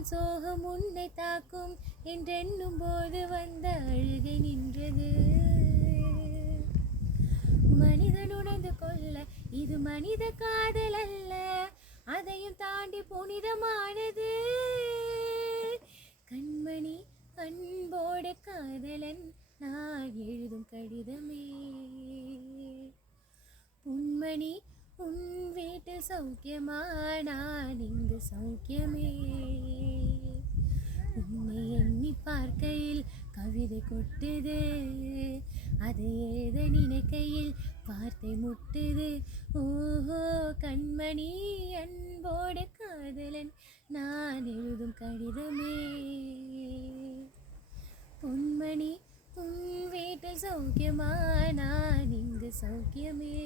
எந்தன் சோகம் உன்னை தாக்கும் என்றெண்ணும் போது வந்த அழுகை நின்றது. மனிதன் உணர்ந்து கொள்ள இது மனித காதல் அல்ல, அதையும் தாண்டி புனிதமானது. கண்மணி அன்போடு காதலன் நான் எழுதும் கடிதமே. உண்மணி உன் வீட்டில் சௌக்கியமா, நான் இங்கு சௌக்கியமே. உன்னை எண்ணி பார்க்கையில் கவிதை கொட்டுது, அதை எழுத நினைக்கையில் வார்த்தை முட்டுது. ஓஹோ கண்மணி அன்போடு காதலன் நான் எழுதும் கடிதமே. பொன்மணி உன் வீட்டில் சௌக்கியமா, நான் இங்கு சௌக்கியமே.